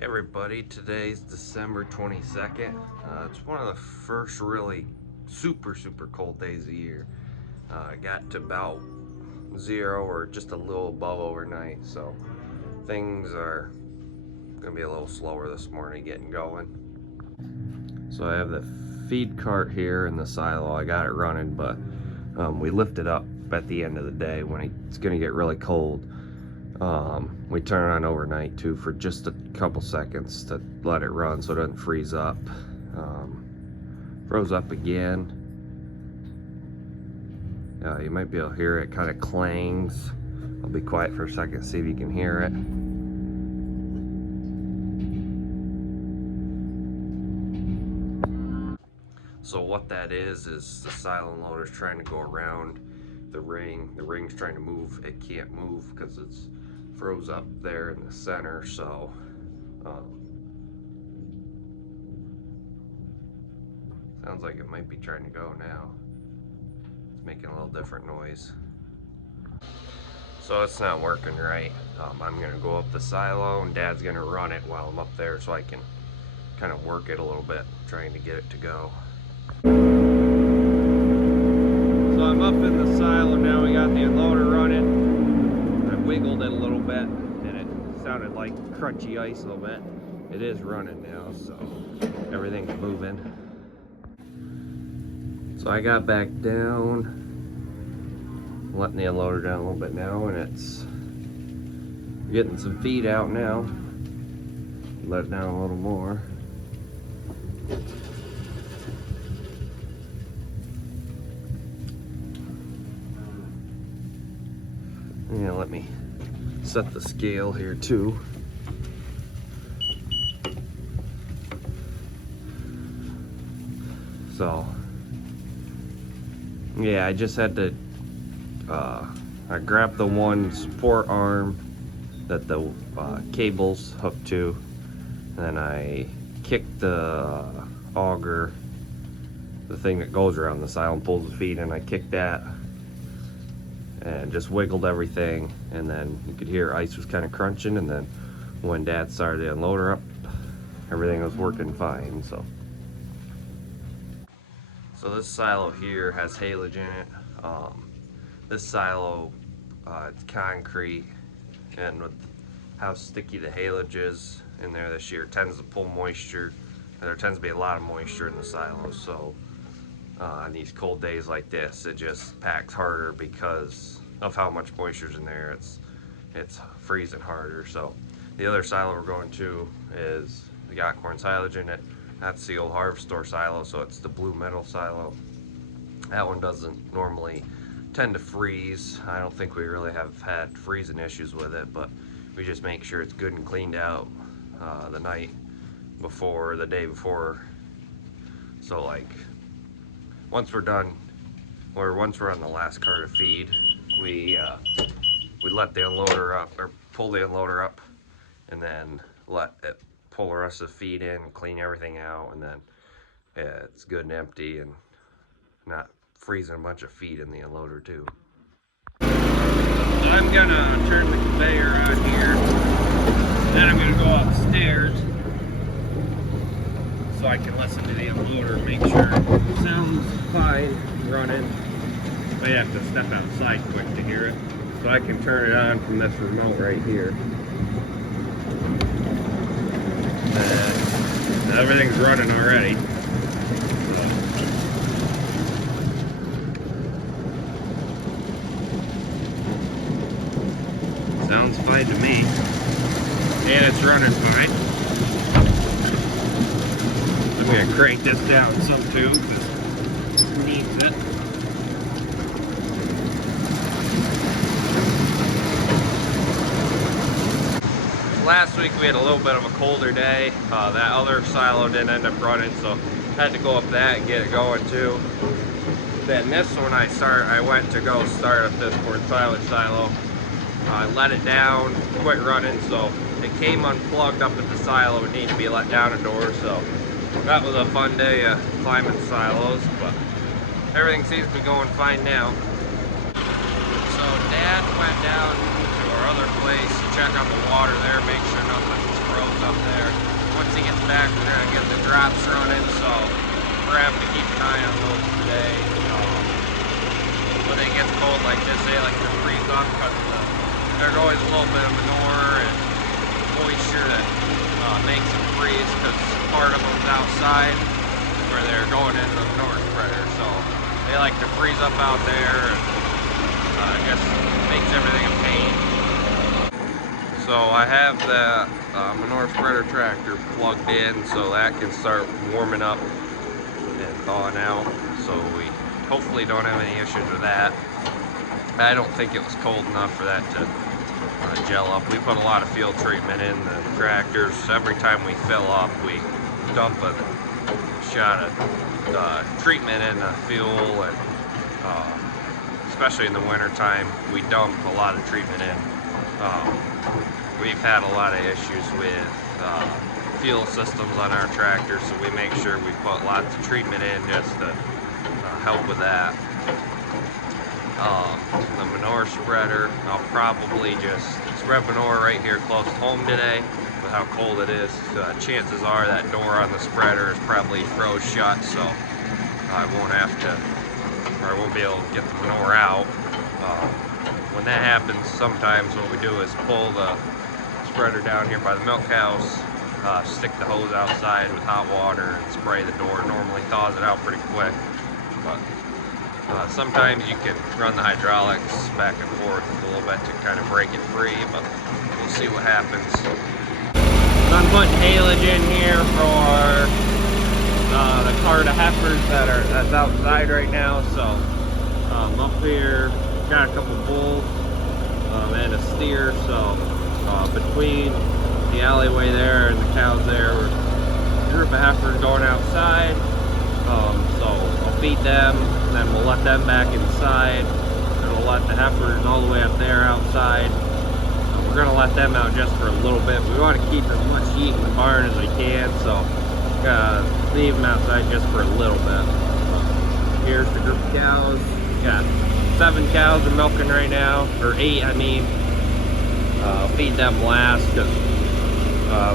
Everybody, today's December 22nd. It's one of the first really super cold days of the year. Got to about 0 or just a little above overnight, so things are gonna be a little slower this morning getting going. So I have the feed cart here in the silo. I got it running, but we lift it up at the end of the day when it's gonna get really cold. We turn it on overnight too for just a couple seconds to let it run so it doesn't freeze up. Froze up again. You might be able to hear it kind of clangs. I'll be quiet for a second, see if you can hear it. So what that is the silo loader's trying to go around the ring. The ring's trying to move. It can't move because it's froze up there in the center, so sounds like it might be trying to go now. It's making a little different noise. So it's not working right. I'm gonna go up the silo and Dad's gonna run it while I'm up there so I can kind of work it a little bit, trying to get it to go. So I'm up in the silo now. We got the unloader running. I wiggled it a little bit and it sounded like crunchy ice a little bit. It is running now, so everything's moving. So I got back down, letting the unloader down a little bit now, and it's getting some feed out now. Let it down a little more. Yeah, let me set the scale here too. So, yeah, I just had to, I grabbed the one support arm that the cable's hooked to, and then I kicked the auger, the thing that goes around the silo and pulls the feed, and I kicked that and just wiggled everything, and then you could hear ice was kind of crunching, and then when Dad started the unloader up, everything was working fine. So this silo here has haylage in it. This silo, it's concrete, and with how sticky the haylage is in there this year, it tends to pull moisture. There tends to be a lot of moisture in the silo, so on these cold days like this, it just packs harder because of how much moisture's in there. It's freezing harder. So the other silo we're going to is the got corn silage in it. That's the old Harvest Store silo, so it's the blue metal silo. That one doesn't normally tend to freeze. I don't think we really have had freezing issues with it, but we just make sure it's good and cleaned out the night before, the day before. So like once we're done, or once we're on the last cart of feed, we let the unloader up, or pull the unloader up, and then let it pull the rest of the feed in, clean everything out, and then it's good and empty and not freezing a bunch of feed in the unloader too. So I'm gonna turn the conveyor on here, then I'm gonna go upstairs so I can listen to the unloader and make sure it sounds fine running. I have to step outside quick to hear it, so I can turn it on from this remote right here. Everything's running already. Sounds fine to me. And it's running fine. I'm gonna crank this down some too, because it needs it. Last week we had a little bit of a colder day. That other silo didn't end up running, so had to go up that and get it going too. Then this one I went to go start up this corn silage silo. I let it down, quit running, so it came unplugged up at the silo. It needed to be let down a door, so that was a fun day climbing silos, but everything seems to be going fine now. So Dad went down to our other place to check out the water there, make sure nothing's froze up there. back, we're gonna get the drops running, so we're having to keep an eye on those today. When it gets cold like this, they like to freeze up because there's always a little bit of manure and moisture that makes them freeze, because part of them's outside where they're going into the manure spreader, so they like to freeze up out there, and just makes everything a pain. So I have the manure spreader tractor plugged in so that can start warming up and thawing out, so we hopefully don't have any issues with that. I don't think it was cold enough for that to gel up. We put a lot of field treatment in the tractors. Every time we fill up, we dump a shot of treatment in the fuel, and especially in the winter time, we dump a lot of treatment in. We've had a lot of issues with fuel systems on our tractors, so we make sure we put lots of treatment in just to help with that. The manure spreader, I'll probably just spread manure right here close to home today. With how cold it is, chances are that door on the spreader is probably froze shut, so I won't have to, or I won't be able to get the manure out. When that happens, sometimes what we do is pull the spreader down here by the milk house, stick the hose outside with hot water and spray the door. Normally thaws it out pretty quick, but sometimes you can run the hydraulics back and forth a little bit to kind of break it free, but we'll see what happens. I'm putting haylage in here for the cart of heifers that's outside right now. So up here, got a couple bulls and a steer. So between the alleyway there and the cows there, we're a group of heifers going outside. So I'll feed them, and then we'll let them back inside, and we'll let the heifers all the way up there outside. We're going to let them out just for a little bit. We want to keep as much heat in the barn as we can, so leave them outside just for a little bit. Here's the group of cows. Got 7 cows are milking right now, or 8 I mean. I'll feed them last, because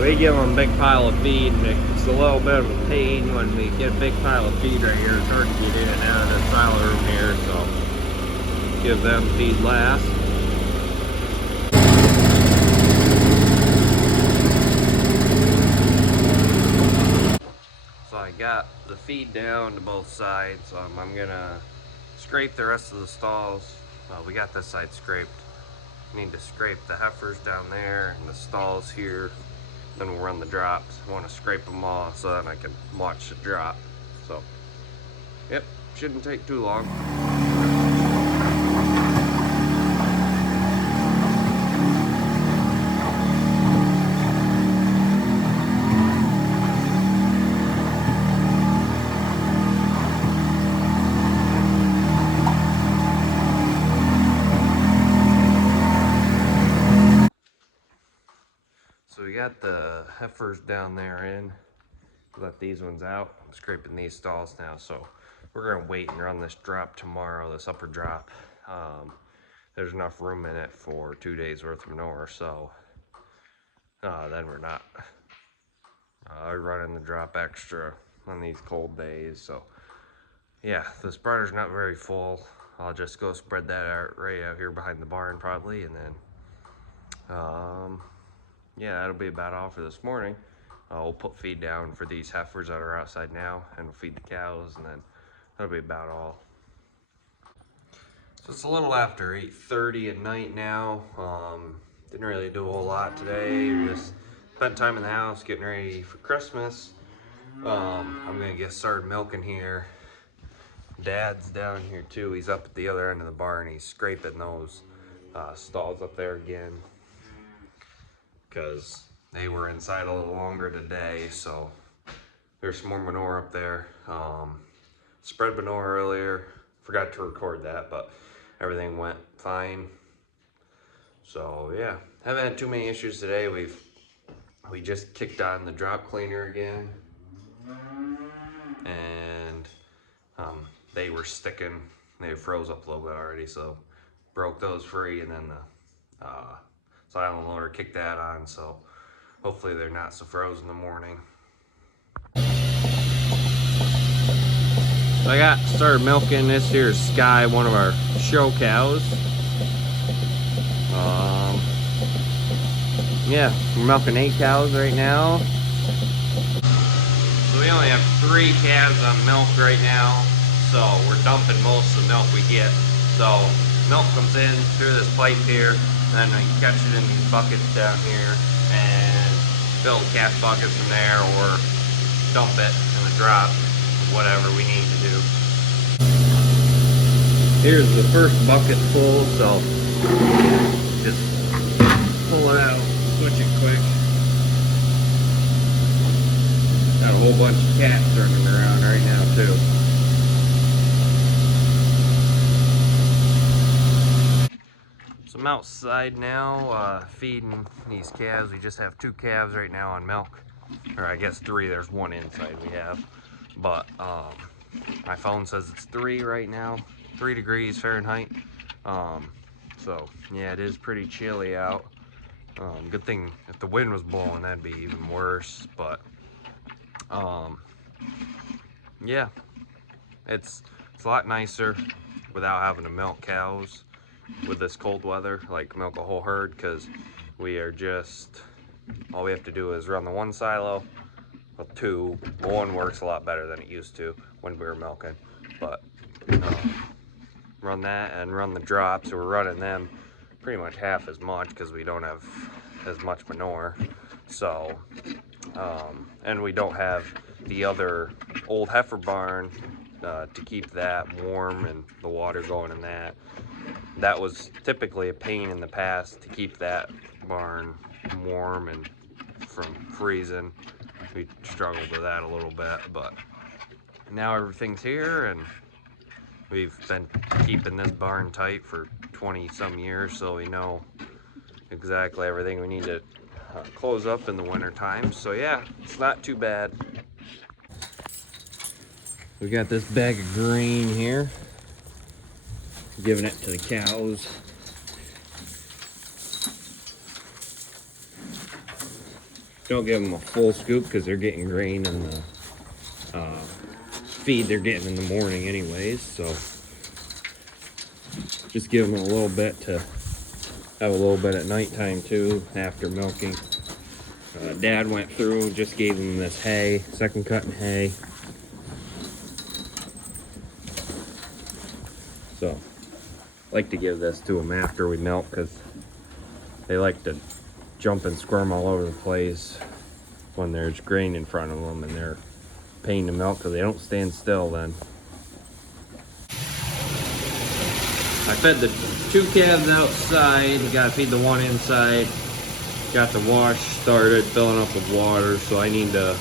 we give them a big pile of feed, and it's a little bit of a pain when we get a big pile of feed right here. It's hard to get in and out of the silo room here, so give them feed last. So I got the feed down to both sides. I'm gonna scrape the rest of the stalls. We got this side scraped. Need to scrape the heifers down there and the stalls here. Then we'll run the drops. I want to scrape them all so that I can watch the drop. So, yep, shouldn't take too long. So we got the heifers down there in. Let these ones out. I'm scraping these stalls now, so we're gonna wait and run this drop tomorrow, this upper drop. There's enough room in it for 2 days worth of manure, so then we're not running the drop extra on these cold days. So yeah, the spreader's not very full. I'll just go spread that out right out here behind the barn probably, and then yeah, that'll be about all for this morning. We'll put feed down for these heifers that are outside now, and we'll feed the cows, and then that'll be about all. So it's a little after 8:30 at night now. Didn't really do a whole lot today. We just spent time in the house getting ready for Christmas. I'm gonna get started milking here. Dad's down here too. He's up at the other end of the barn. He's scraping those stalls up there again, because they were inside a little longer today, so there's some more manure up there. Spread manure earlier, forgot to record that, but everything went fine. So yeah, haven't had too many issues today. We just kicked on the drop cleaner again, and they were sticking. They froze up a little bit already, so broke those free, and then the silent loader kicked that on, so hopefully they're not so frozen in the morning. So I got started milking this here Sky, one of our show cows. Yeah, we're milking 8 cows right now. So we only have 3 calves on milk right now, so we're dumping most of the milk we get. So milk comes in through this pipe here, and then we catch it in these buckets down here and fill the calf buckets from there, or dump it in the drop, whatever we need to do. Here's the first bucket full, so just pull it out, switch it quick. Got a whole bunch of cats running around right now too. So I'm outside now feeding these calves. We just have 2 calves right now on milk, or I guess 3. There's 1 inside we have, but my phone says it's 3 right now, 3 degrees Fahrenheit. So yeah, it is pretty chilly out. Good thing if the wind was blowing, that'd be even worse. But yeah, it's a lot nicer without having to milk cows with this cold weather, like milk a whole herd, because we are just, all we have to do is run the 1 silo, well 2, but 1 works a lot better than it used to when we were milking, but run that and run the drops. So we're running them pretty much half as much because we don't have as much manure. So and we don't have the other old heifer barn to keep that warm and the water going in that. That was typically a pain in the past to keep that barn warm and from freezing. We struggled with that a little bit, but now everything's here, and we've been keeping this barn tight for 20 some years, so we know exactly everything we need to close up in the winter time. So yeah, it's not too bad. We got this bag of grain here, giving it to the cows. Don't give them a full scoop because they're getting grain in the feed they're getting in the morning anyways, so just give them a little bit to have a little bit at nighttime too after milking. Dad went through and just gave them this hay, second cutting hay. So I like to give this to them after we milk because they like to jump and squirm all over the place when there's grain in front of them, and they're a pain to milk because they don't stand still then. I fed the 2 calves outside, gotta feed the 1 inside. Got the wash started filling up with water, so I need to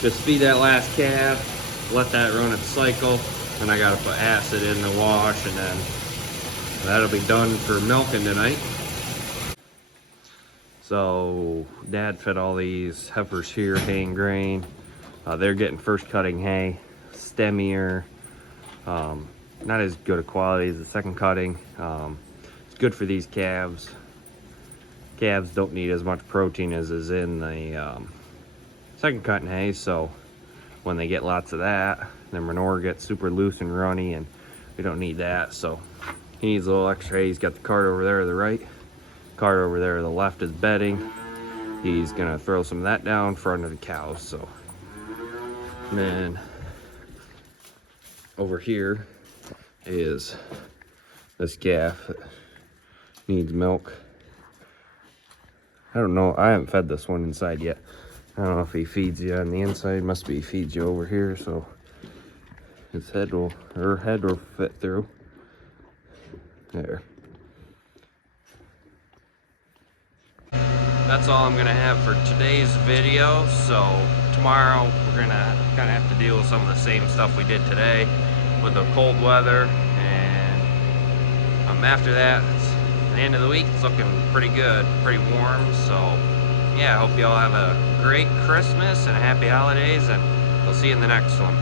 just feed that last calf, let that run its cycle, and I gotta put acid in the wash, and then that'll be done for milking tonight. So Dad fed all these heifers here hay and grain. They're getting first cutting hay, stemmier, not as good a quality as the second cutting. It's good for these calves. Calves don't need as much protein as is in the second cutting hay, so when they get lots of that, their manure gets super loose and runny, and we don't need that. So he needs a little extra hay. He's got the cart over there to the right, cart over there to the left is bedding. He's gonna throw some of that down in front of the cows. So, and then over here is this calf that needs milk. I don't know, I haven't fed this one inside yet. I don't know if he feeds you on the inside. Must be he feeds you over here, so his head will, her head will fit through there. That's all I'm gonna have for today's video. So tomorrow we're gonna kind of have to deal with some of the same stuff we did today with the cold weather, and after that, the end of the week, it's looking pretty good, pretty warm. So yeah, I hope you all have a great Christmas and happy holidays, and we'll see you in the next one.